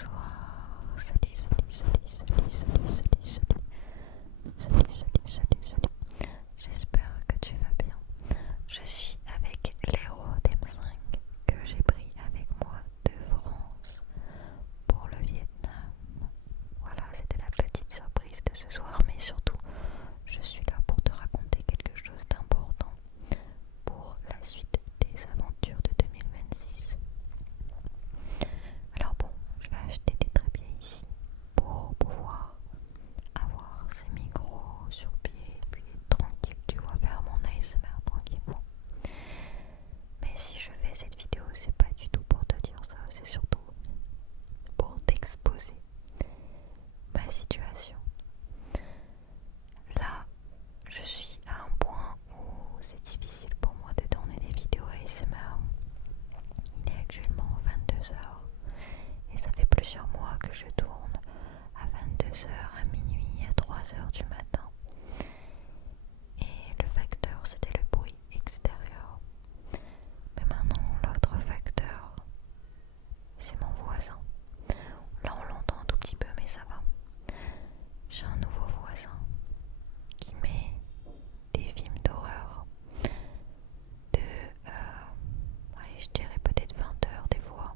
Bonsoir, salut. J'espère que tu vas bien. Je suis avec l'héros d'M5 que j'ai pris avec moi de France pour le Vietnam. Voilà, c'était la petite surprise de ce soir, mais surtout, je suis là pour te raconter quelque chose d'important pour la suite des aventures de 2026. Alors bon, je vais acheter des trépieds ici pour pouvoir avoir ces micros sur pied et puis être tranquille, tu vois, faire mon ASMR tranquillement. Mais si je fais cette vidéo, c'est pas du tout pour te dire ça, c'est surtout pour t'exposer ma situation. Là, je suis à un point où c'est difficile pour moi de tourner des vidéos ASMR. Il est actuellement 22 heures et ça fait plusieurs mois que je tourne à 22 heures, à minuit, à 3 heures du matin. Et le facteur, c'était le bruit extérieur. Mais maintenant, l'autre facteur, c'est mon voisin. Là, on l'entend un tout petit peu, mais ça va. J'ai un nouveau voisin qui met des films d'horreur de, allez, je dirais peut-être 20 heures des fois,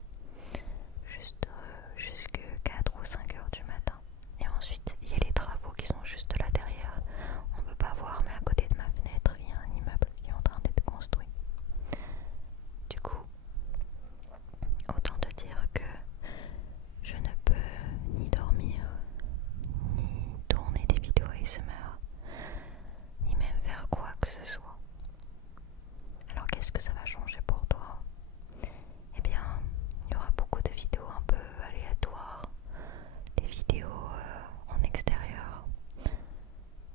jusque 4 ou 5 heures du matin. Et ensuite, il y a les travaux qui sont juste là derrière. On ne peut pas voir, mais à côté de ma fenêtre, il y a un immeuble qui est en train d'être construit. Du coup, autant te dire que je ne peux ni dormir, ni tourner des vidéos ASMR, ni même faire quoi que ce soit. Alors qu'est-ce que ça va changer pour toi? Eh bien, il y aura beaucoup de vidéos un peu aléatoires, des vidéos en extérieur.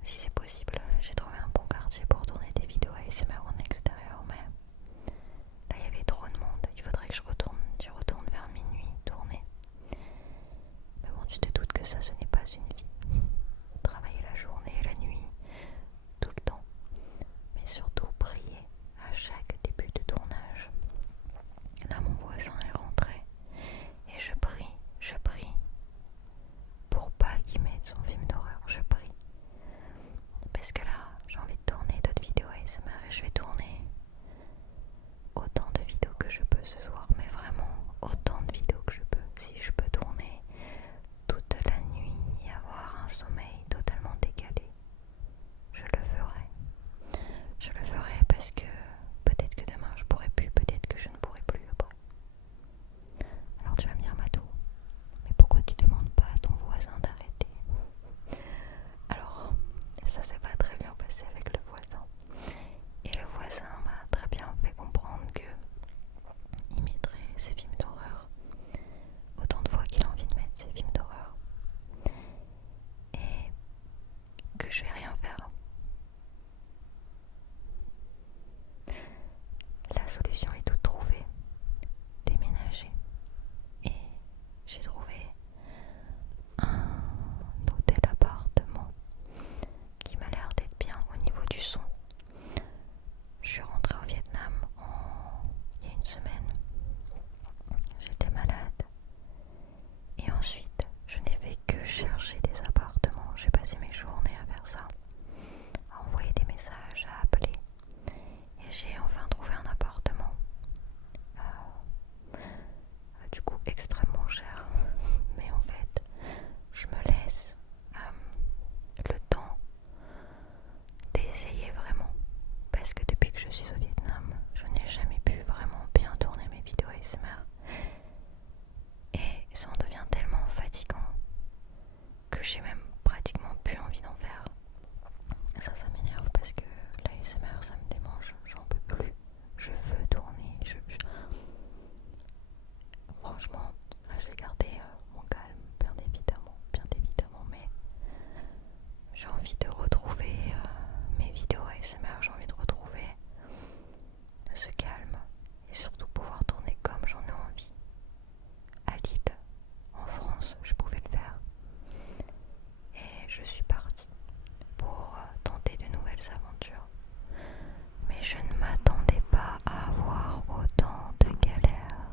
Si c'est possible, j'ai trouvé un bon quartier pour tourner des vidéos ASMR en extérieur, mais là il y avait trop de monde. Il faudrait que j'y retourne vers minuit tourner. Mais bon, tu te doutes que ça, ce n'est pas une vie. Travailler la journée et la nuit, tout le temps. Mais surtout prier à chaque début de tournage. Là, mon voisin est rentré et je prie pour pas qu'il mette son film d'horreur. Je prie. Parce que là, j'ai envie de tourner d'autres vidéos ASMR et je vais tourner autant de vidéos que je peux ce soir. Mais vraiment, autant de vidéos que je peux. Si je peux tourner toute la nuit et avoir un sommeil totalement décalé, je le ferai. Je le ferai parce que peut-être que demain je pourrai plus, peut-être que je ne pourrai plus après. Alors tu vas me dire, Matou, mais pourquoi tu demandes pas à ton voisin d'arrêter? Alors, ça s'est pas très bien passé avec le voisin. Et le voisin m'a très bien fait comprendre que il mettrait ses films d'horreur autant de fois qu'il a envie de mettre ses films d'horreur. Et que je vais rien faire. La solution est toute trouvée. Déménager. Et j'ai trouvé un hôtel appartement qui m'a l'air d'être bien au niveau du son. Je suis rentrée au Vietnam il y a une semaine. J'étais malade. Et ensuite, je n'ai fait que chercher des appartements. J'ai passé mes journées à faire ça, à envoyer des messages, à appeler. Et j'ai enfin trouvé un appartement. Du coup, extrêmement cher. Mais en fait, je me laisse le temps d'essayer vraiment. Parce que depuis que je suis au Vietnam, je n'ai jamais pu vraiment bien tourner mes vidéos ASMR. Et ça en devient tellement fatigant que j'ai même pratiquement plus envie d'en faire. Ça m'énerve parce que l'ASMR ça me démange, j'en peux plus. Je veux tourner, franchement, là je vais garder mon calme, bien évidemment, mais j'ai envie de retrouver mes vidéos ASMR, j'ai envie de retrouver ce calme et surtout pouvoir tourner comme j'en ai envie. À Lille, en France, je pouvais le faire. Et je suis partie pour tenter de nouvelles aventures. Mais je ne m'attendais pas à avoir autant de galères.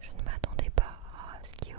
Je ne m'attendais pas à ce qu'il y ait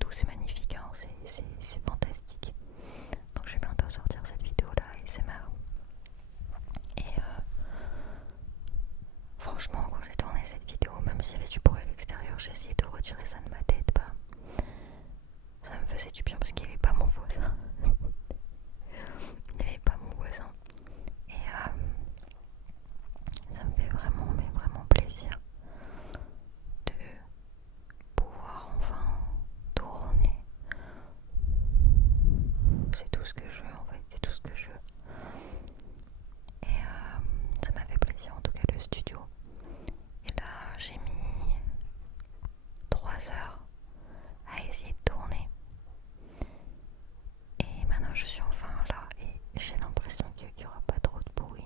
tout, c'est magnifique, hein, c'est fantastique. Donc je vais bientôt sortir cette vidéo là ASMR. Et franchement quand j'ai tourné cette vidéo, même s'il y avait du bruit à l'extérieur, j'ai essayé de retirer ça de ma tête. Bah, ça me faisait du bien parce qu'il n'y avait pas mon voisin. Il n'y avait pas mon voisin. Et ça me fait vraiment, mais vraiment plaisir de pouvoir enfin tourner. C'est tout ce que je veux en fait, c'est tout ce que je veux. Et ça m'a fait plaisir en tout cas le studio. Et là j'ai mis 3 heures à essayer de tourner. Et maintenant je suis enfin là et j'ai l'impression qu'il n'y aura pas trop de bruit.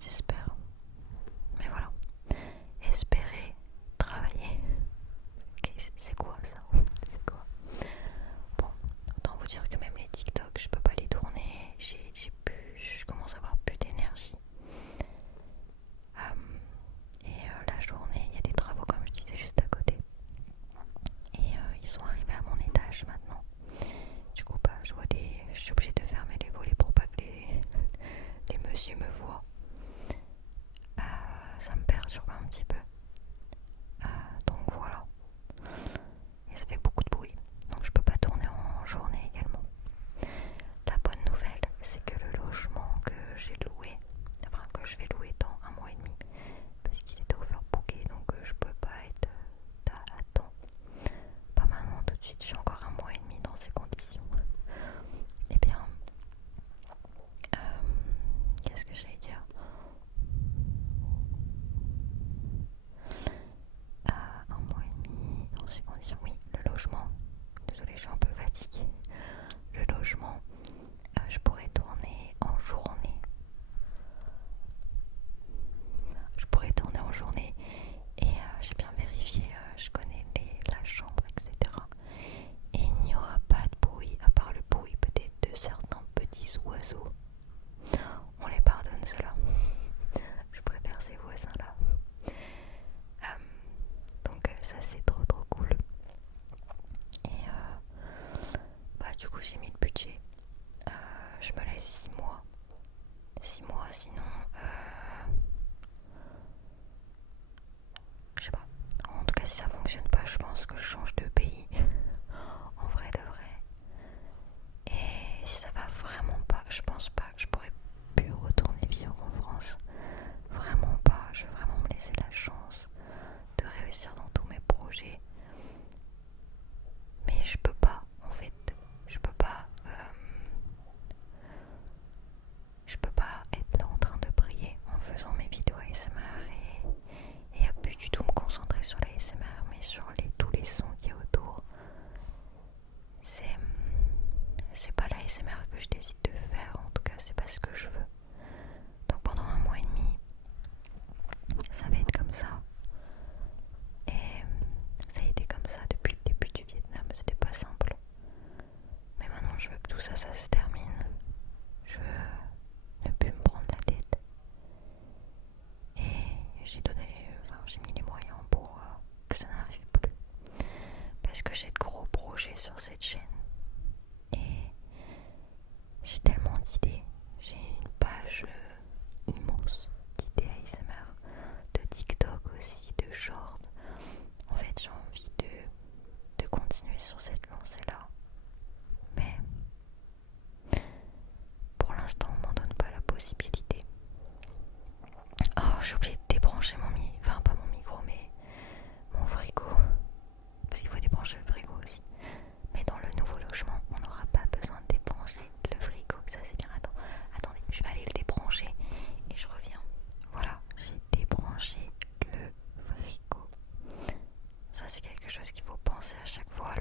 J'espère. Mais voilà. Espérer, travailler. Okay, c'est quoi ça? C'est quoi? Bon, autant vous dire que même les TikTok, je peux pas les tourner. Je commence à avoir plus d'énergie. La journée, il y a des travaux comme je disais juste à côté. Et ils sont arrivés à mon étage maintenant. Du coup, bah, je suis obligée de fermer les volets pour pas que les messieurs me voient. Ça me perturbe un petit peu. Donc voilà. Et ça fait beaucoup de bruit. Donc je peux pas tourner en journée également. La bonne nouvelle, c'est que le logement que j'ai loué, enfin que je vais louer dans 1 mois et demi, parce qu'il s'était overbooké, donc je peux pas être à temps. Pas maintenant tout de suite, j'ai encore 1 mois et demi dans ces conditions. Et bien, qu'est-ce que j'allais dire? 1 mois et demi dans ces conditions. Oui, le logement. Désolée, je suis un peu fatiguée. Le logement, je pourrais tourner en journée. Et j'ai bien vérifié, je connais la chambre, etc. Et il n'y aura pas de bruit, à part le bruit peut-être de certains petits oiseaux. On les pardonne cela. Je préfère ces voisins-là. Donc ça c'est trop cool. Et bah du coup j'ai mis le budget. Je me laisse 6 mois. 6 mois sinon je sais pas. En tout cas si ça fonctionne pas, je pense que je change de pays. En vrai de vrai. Et si ça va vraiment pas, je pense pas que je pourrais plus retourner vivre en France. Vraiment pas. Je veux vraiment me laisser la chance de réussir dans tous mes projets. Mais je peux pas en fait. Je peux pas être là en train de prier en faisant mes vidéos ASMR et à plus du tout me concentrer sur la ASMR mais sur tous les sons qu'il y a autour. C'est pas la ASMR que je décide de faire, en tout cas c'est pas ce que je veux. Donc pendant 1 mois et demi ça va être comme ça. Et ça a été comme ça depuis le début du Vietnam, c'était pas simple. Mais maintenant je veux que tout ça se termine. Je veux ne plus me prendre la tête. Et j'ai mis les moyens pour que ça n'arrive plus. Parce que j'ai de gros projets sur cette chaîne. Et j'ai tellement d'idées. J'ai une page immense d'idées ASMR, de TikTok aussi, de shorts. En fait, j'ai envie de continuer sur cette lancée-là. Mais pour l'instant, on m'en donne pas la possibilité. Oh, j'ai oublié de débrancher pas mon micro, mais mon frigo. Parce qu'il faut débrancher le frigo aussi. Mais dans le nouveau logement, on n'aura pas besoin de débrancher le frigo. Ça, c'est bien. Attendez, je vais aller le débrancher et je reviens. Voilà, j'ai débranché le frigo. Ça, c'est quelque chose qu'il faut penser à chaque fois.